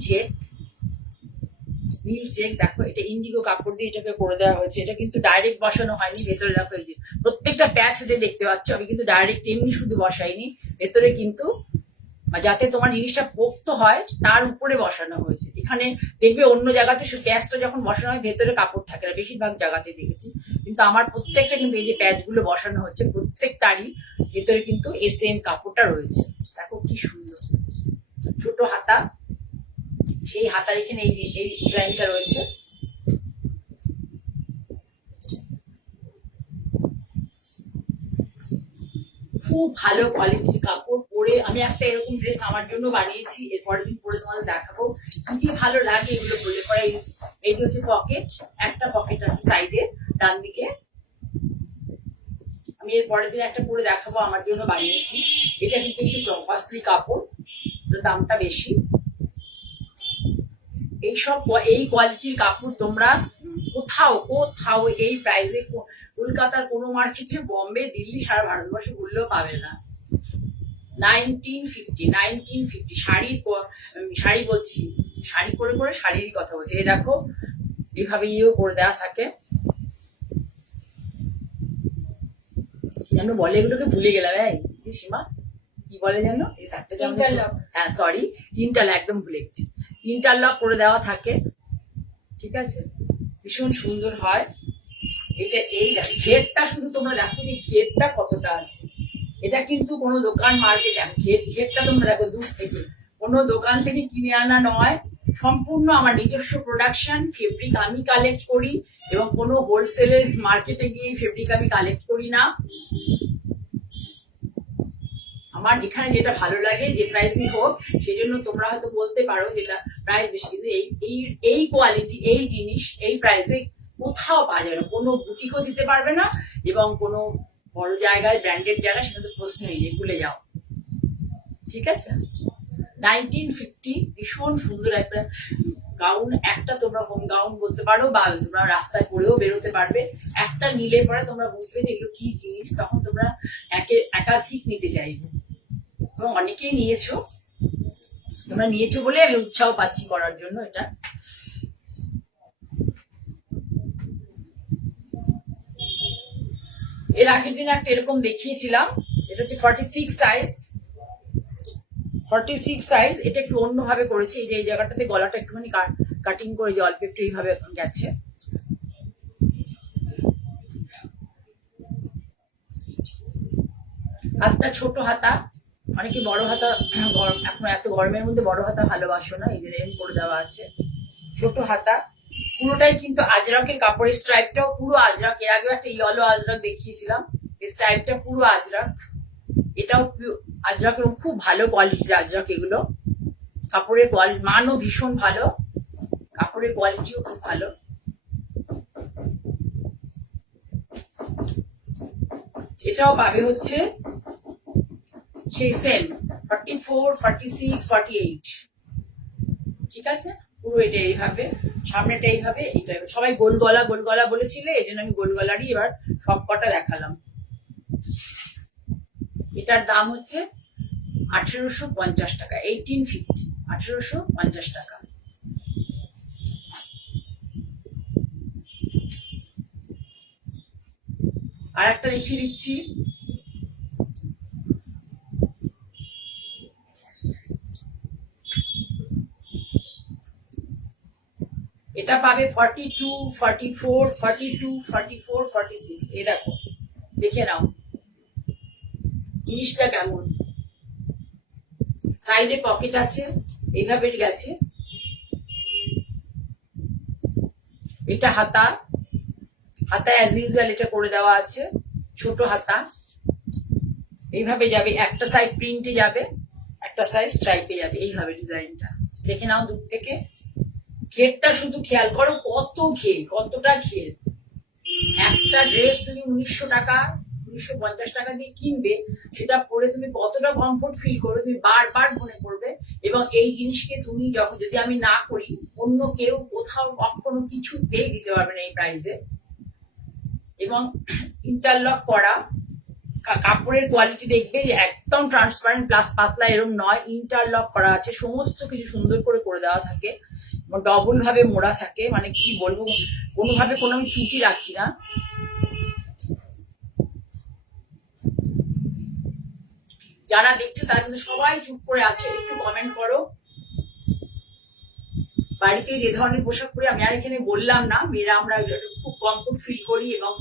চেক, দেখো এটা ইন্ডিগো কাপড় দিয়ে এটাকে করে দেওয়া হয়েছে, এটা কিন্তু ডাইরেক্ট বসানো হয়নি, ভেতরে দেখো এই যে প্রত্যেকটা প্যাচ যে দেখতে পাচ্ছ আমি কিন্তু ডাইরেক্ট এমনি শুধু বসাইনি, ভেতরে কিন্তু যাতে তোমার জিনিসটা পোক্ত হয় তার উপরে বসানো হয়েছে। এখানে দেখবে অন্য জায়গাতে প্যাচটা যখন বসানো হয় ভেতরে কাপড় থাকে না, বেশিরভাগ জায়গাতে দেখেছি, কিন্তু আমার প্রত্যেকটা কিন্তু এই যে প্যাচগুলো বসানো হচ্ছে প্রত্যেকটারই ভেতরে কিন্তু সেম কাপড়টা রয়েছে। দেখো কি সুন্দর, ছোট হাতা, সেই হাতার এখানে এই ডিজাইনটা রয়েছে। খুব ভালো কোয়ালিটির কাপড়, পরে আমি একটা এরকম ড্রেস আমার জন্য বানিয়েছি, এরপরের দিন পরে তোমাদের দেখাবো কি যে ভালো লাগে এগুলো বলে পরে। এইটি হচ্ছে পকেট, একটা পকেট আছে সাইডে ডান দিকে, আমি এর পরের দিন একটা পরে দেখাবো, আমার জন্য বানিয়েছি। এটা কিন্তু একটু কস্টলি কাপড়, দামটা বেশি। এইসব এই কোয়ালিটির কাপড় তোমরা কোথাও কোথাও এই প্রাইসে কলকাতার কোনো মার্কেটে, বম্বে, দিল্লি, সারা ভারতবর্ষ ঘুরলেও পাবে না। 1950 শাড়ি বলছি, শাড়ি করে করে শাড়িরই কথা বলছি। এই দেখো এইভাবে ইয়েও করে দেওয়া থাকে, যেন বলে এগুলোকে ভুলে গেলাম। এই সীমা কি বলে যেন, এই তারটা যেমন, হ্যাঁ সরি, ইন্টারলক, একদম ভুলে গেছি, ইন্টারলক করে দেওয়া থাকে, ঠিক আছে, ভীষণ সুন্দর হয় এটা। এই দেখো ঘেরটা, শুধু তোমরা দেখো যে ঘেরটা কতটা আছে। এটা কিন্তু কোনো দোকান মার্কেট, ঘেরটা তোমরা দেখো দূর থেকে, কোনো দোকান থেকে কিনে আনা নয়, সম্পূর্ণ আমার নিজস্ব প্রোডাকশন। ফেব্রিক আমি কালেক্ট করি, এবং কোনো হোলসেলের মার্কেটে গিয়ে ফেব্রিক আমি কালেক্ট করি না। আমার যেখানে যেটা ভালো লাগে, যে প্রাইসই হোক, সেই জন্য তোমরা হয়তো বলতে পারো যেটা প্রাইস বেশি, কিন্তু এই কোয়ালিটি, এই জিনিস এই প্রাইসে কোথাও পাওয়া যাবে না, কোনো বুটিকও দিতে পারবে না, এবং কোনো বড় জায়গায় ব্র্যান্ডেড জায়গায় সেটা তো প্রশ্নই নেই, ভুলে যাও, ঠিক আছে। 1950 ভীষণ সুন্দর একটা গাউন, একটা তোমরা হোম গাউন বলতে পারো, বা তোমরা রাস্তায় পরেও বেরোতে পারবে। একটা নিলে পরে তোমরা বুঝবে যে এগুলো কি জিনিস, তখন তোমরা একাধিক নিতে চাইবে, এবং অনেকেই নিয়েছো, তোমরা নিয়েছো বলে আমি উৎসাহ পাচ্ছি করার জন্য এটা। এর আগের দিন একটা এরকম দেখিয়েছিলাম, এটা হচ্ছে 46 সাইজ, 46 সাইজ। এটা একটু অন্যভাবে করেছি, এই যে এই জায়গাটাতে গলাটা একটুখানি কাটিং করে, যে অল্প একটু এইভাবে গেছে। হাতটা ছোট হাতা, অনেকে বড় হাতা, এখন এত গরমের মধ্যে বড় হাতা ভালোবাসো না, এই যে এরকম করে দেওয়া আছে, ছোট হাতা। পুরোটাই কিন্তু আজরাকের কাপড়ের, স্ট্রাইপটাও পুরো আজরাক। এর আগেও একটা ইয়েলো আজরাক দেখিয়েছিলাম, এই স্ট্রাইপটা পুরো আজরাক, এটাও আজরাক, এবং খুব ভালো কোয়ালিটির আজরাক এগুলো। কাপড়ের কোয়ালিটি, মানও ভীষণ ভালো, কাপড়ের কোয়ালিটিও খুব ভালো। এটাও পাবে হচ্ছে সেই সেম 44, 46, 48, ঠিক আছে। পুরো এটা এইভাবে, সামনেটা এইভাবে, এটা সবাই গোল গলা বলেছিলে, এই জন্য আমি গোল গলারই এবার সব কটা দেখালাম। এটার দাম হচ্ছে 1850 টাকা, 1850, 1850 টাকা। আর একটা দেখিয়ে দিচ্ছি, এটা পাবে 42, 44, 42, 44, 46। এ দেখো, দেখে নাও জিনিসটা কেমন। সাইডে পকেট আছে, এইভাবে গেছে। এটা হাতা অ্যাজ ইউজুয়াল এটা করে দেওয়া আছে, ছোট হাতা, এইভাবে যাবে, একটা সাইড প্রিন্টে যাবে, একটা সাইড স্ট্রাইপে যাবে, এইভাবে ডিজাইনটা। দেখে নাও দূর থেকে, ঘেরটা শুধু খেয়াল করো, কতটা ঘের। একটা ড্রেস তুমি 1900 টাকা, 1950 টাকা দিয়ে কিনবে, সেটা পরে তুমি কতটা কমফোর্ট ফিল করবে, তুমি বারবার মনে করবে। এবং এই জিনিসকে তুমি যখন, যদি আমি না করি, অন্য কেউ কোথাও কখনো কিছুতেই দিতে পারবে না এই প্রাইসে। এবং ইন্টারলক করা, কাপড়ের কোয়ালিটি দেখবে যে একদম ট্রান্সপারেন্ট প্লাস পাতলা এরকম নয়, ইন্টারলক করা আছে, সমস্ত কিছু সুন্দর করে দেওয়া থাকে, ডবল ভাবে মোড়া থাকে, মানে কি বলবো, কোনোভাবে কোনো আমি ত্রুটি রাখি না। যারা দেখছো তার মধ্যে সবাই চুপ করে আছে, একটু কমেন্ট করো। বাড়িতে যে ধরনের পোশাক পরি, আমি আর এখানে বললাম না, মেয়েরা আমরা খুব কমফোর্ট ফিল করি এবং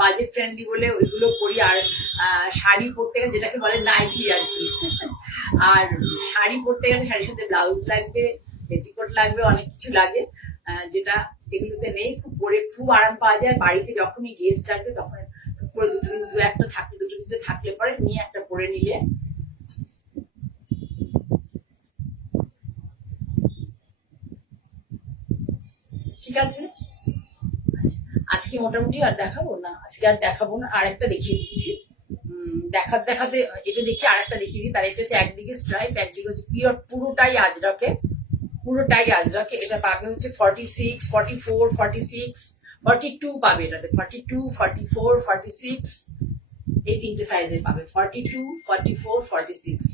বাজেট ফ্রেন্ডলি বলে ওইগুলো করি। আর শাড়ি পরতে গেলে, যেটাকে বলে নাইটি আর কি, আর শাড়ি পরতে গেলে শাড়ির সাথে ব্লাউজ লাগবে, পেটিকোট লাগবে, অনেক কিছু লাগে, যেটা এগুলোতে নেই। পরে খুব আরাম পাওয়া যায়। বাড়িতে যখনই গেস্ট আসবে তখন পরে দুটো একটা থাকলে, দুটো তিনটে থাকলে পরে নিয়ে একটা পরে নিলে, ঠিক আছে। আজকে মোটামুটি আর দেখাবো না, আর একটা দেখিয়ে দিচ্ছি। দেখাতে এটা দেখি, আর একটা দেখিয়ে দিই। তার এটা হচ্ছে একদিকে স্ট্রাইপ, একদিকে হচ্ছে পিওর পুরোটাই আজরাকে, পুরোটাই আজরাকে। এটা পাবে হচ্ছে 46, 44, 46, 42 পাবে এটাতে, 42, 44, 46 এই তিনটে সাইজে পাবে, 42, 44, 46।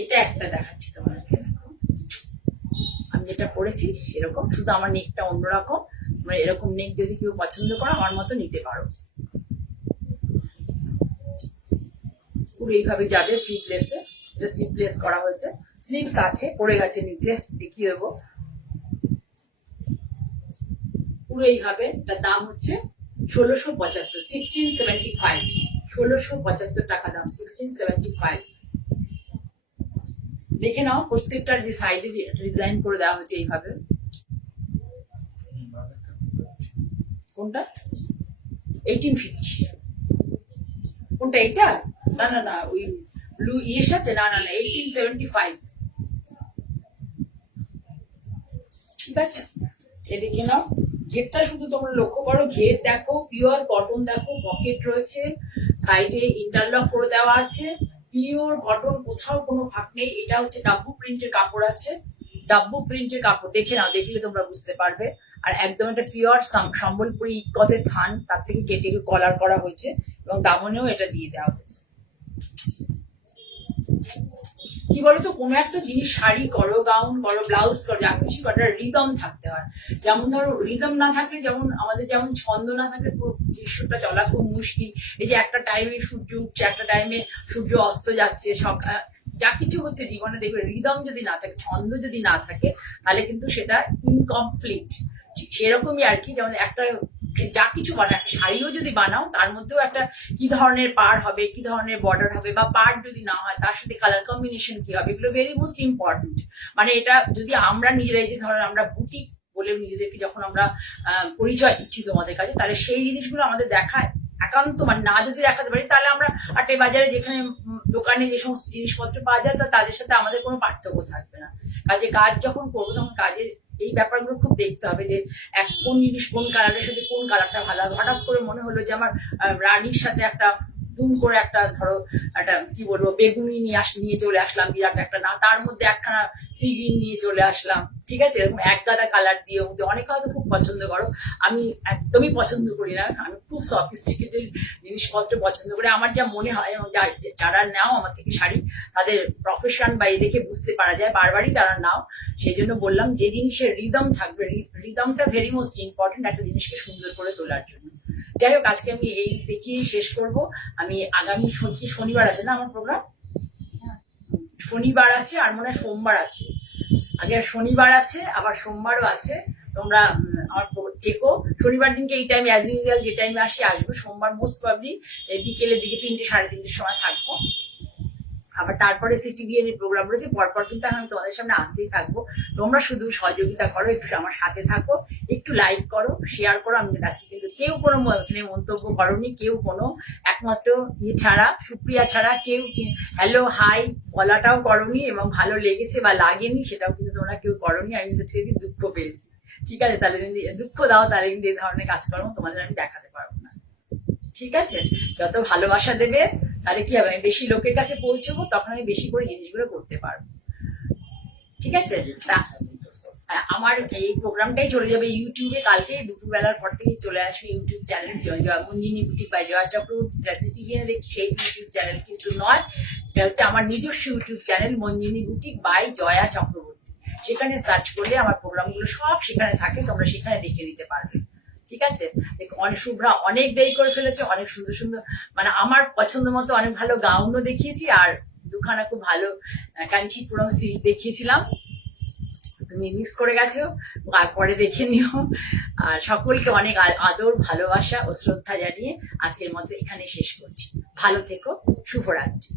এটা একটা দেখাচ্ছি তোমাদেরকে, দেখো আমি যেটা পরেছি সেরকম, শুধু আমার নেকটা অন্যরকম। তোমরা এরকম নেক যদি কেউ পছন্দ করো আমার মতো নিতে পারো। পুরো এইভাবে যাবে স্লিভলেসে, এটা স্লিভলেস করা হয়েছে, স্লিভস আছে, পড়ে গেছে নিচে, দেখিয়ে দেবো। পুরো এইভাবে, এটার দাম হচ্ছে 1675, 1675, 1675 টাকা দাম, 1675। দেখে নাও প্রত্যেকটার যে সাইডে ডিজাইন করে দেওয়া হয়েছে এইভাবে। কোনটা 1850? কোনটা এটা? না না না, ওই ব্লু ইয়ের সাথে, না না না, 1875। ঠিক আছে, এদিকে নাও, ঘেরটা শুধু তোমরা লক্ষ্য করো, ঘের দেখো, পিওর কটন দেখো, পকেট রয়েছে, সাইডে ইন্টারলক করে দেওয়া আছে, পিওর কটন, কোথাও কোনো ফাঁক নেই। এটা হচ্ছে ডাব্বু প্রিন্টের কাপড় আছে, ডাব্বু প্রিন্টের কাপড়, দেখে নাও, দেখলে তোমরা বুঝতে পারবে। আর একদম একটা পিওর সম্বলপুরি ইকতের থান, তার থেকে কেটে কলার করা হয়েছে এবং দামনেও এটা দিয়ে দেওয়া হয়েছে। কি বলতো, কোনো একটা জিনিস শাড়ি করো, গাউন করো, ব্লাউজ করো, যা কিছু করো, রিদম থাকতে হয়। যেমন ধরো রিদম না থাকলে, যেমন আমাদের যেমন ছন্দ না থাকলে পুরো দৃশ্যটা চলা খুব মুশকিল। এই যে একটা টাইমে সূর্য উঠছে, একটা টাইমে সূর্য অস্ত যাচ্ছে, সব যা কিছু হচ্ছে জীবনে, দেখবে রিদম যদি না থাকে, ছন্দ যদি না থাকে, তাহলে কিন্তু সেটা ইনকমপ্লিট। সেরকমই আর কি, যেমন একটা যা কিছু বানাও, একটা শাড়িও যদি বানাও, তার মধ্যেও একটা কি ধরনের পার হবে, কি ধরনের বর্ডার হবে, বা পার যদি না হয় তার সাথে কালার কম্বিনেশন কি হবে, এগুলো ভেরি মোস্ট ইম্পর্টেন্ট। মানে এটা যদি আমরা নিজেরাই, যে ধরেন আমরা বুটিক বলে নিজেদেরকে যখন আমরা পরিচয় দিচ্ছি তোমাদের কাছে, তাহলে সেই জিনিসগুলো আমাদের দেখায় একান্ত, মানে না যদি দেখাতে পারি, তাহলে আমরা হাটে বাজারে যেখানে দোকানে যে সমস্ত জিনিসপত্র পাওয়া যায়, তাদের সাথে আমাদের কোনো পার্থক্য থাকবে না। কাজ যখন করবো, তখন কাজের এই ব্যাপারগুলো খুব দেখতে হবে, যে কোন জিনিস কোন কালারের সাথে কোন কালারটা ভালো হবে। হঠাৎ করে মনে হলো যে আমার রানীর সাথে একটা দুম করে একটা, ধরো একটা কি বলবো, বেগুনি নিয়ে চলে আসলাম বিরাট একটা, না তার মধ্যে একখানা সি গ্রিন নিয়ে চলে আসলাম, ঠিক আছে, এরকম এক গাদা কালার দিয়ে। অনেকে হয়তো খুব পছন্দ করো, আমি একদমই পছন্দ করি না, আমি খুব সফিস্টিকেটেড জিনিসপত্র পছন্দ করি। আমার যা মনে হয়, এবং যারা নাও আমার থেকে শাড়ি, তাদের প্রফেশন বা এই দেখে বুঝতে পারা যায়, বারবারই তারা নাও। সেই জন্য বললাম, যে জিনিসের রিদম থাকবে, রিদমটা ভেরি মোস্ট ইম্পর্টেন্ট একটা জিনিসকে সুন্দর করে তোলার জন্য। যাই হোক, আজকে আমি এই দেখিয়ে শেষ করব। আমি আগামী শনিবার আছে না আমার প্রোগ্রাম, শনিবার আছে আর মনে হয় সোমবার আছে, আগে শনিবার আছে আবার সোমবারও আছে। তোমরা আমার থেকো, শনিবার দিনকে এই টাইমে অ্যাজ ইউজুয়াল যে টাইমে আসবো, সোমবার মোস্ট প্রবলি বিকেলের দিকে 3টে, 3:30 সময় থাকবো। আবার তারপরে সিটিভিএন এর প্রোগ্রাম রয়েছে, পরপর কিন্তু আমি তোমাদের সামনে আসতেই থাকবো। তোমরা শুধু সহযোগিতা করো, একটু আমার সাথে থাকো, একটু লাইক করো, শেয়ার করো। আমি আজকে কিন্তু কেউ কোনো এখানে মন্তব্য করোনি, কেউ কোনো, একমাত্র ছাড়া, সুপ্রিয়া ছাড়া কেউ হ্যালো হাই বলাটাও করোনি, এবং ভালো লেগেছে বা লাগেনি সেটাও কিন্তু তোমরা কেউ করোনি। আমি কিন্তু সেদিন দুঃখ পেয়েছি। ঠিক আছে, তাহলে যদি দুঃখ দাও, তাহলে কিন্তু এই ধরনের কাজকর্ম তোমাদের আমি দেখাতে পারবো না। ঠিক আছে, যত ভালোবাসা দেবে, তাহলে কি হবে, আমি বেশি লোকের কাছে পৌঁছবো, তখন আমি বেশি করে জিনিসগুলো করতে পারবো। ঠিক আছে, আমার এই প্রোগ্রামটাই চলে যাবে ইউটিউবে, কালকে দুপুরবেলার পর থেকে চলে আসবে YouTube channel Manjini boutique by Joya Chakraborty. সিটিভিএনে দেখছি সেই ইউটিউব চ্যানেল কিন্তু নয়, এটা হচ্ছে আমার নিজস্ব YouTube channel Manjini boutique by Joya Chakraborty. সেখানে সার্চ করলে আমার প্রোগ্রামগুলো সব সেখানে থাকে, তোমরা সেখানে দেখে নিতে পারবে। ঠিক আছে, অনেক শুভ্রা অনেক দেরি করে ফেলেছে, অনেক সুন্দর সুন্দর, মানে আমার পছন্দ মতো অনেক ভালো গাউনও দেখিয়েছি, আর দুখানা খুব ভালো কাঞ্চিপুরম সিল্ক দেখিয়েছিলাম, তুমি মিস করে গেছো, পরে দেখে নিও। আর সকলকে অনেক আদর, ভালোবাসা ও শ্রদ্ধা জানিয়ে আজকের মতো এখানে শেষ করছি। ভালো থেকো, শুভরাত্রি।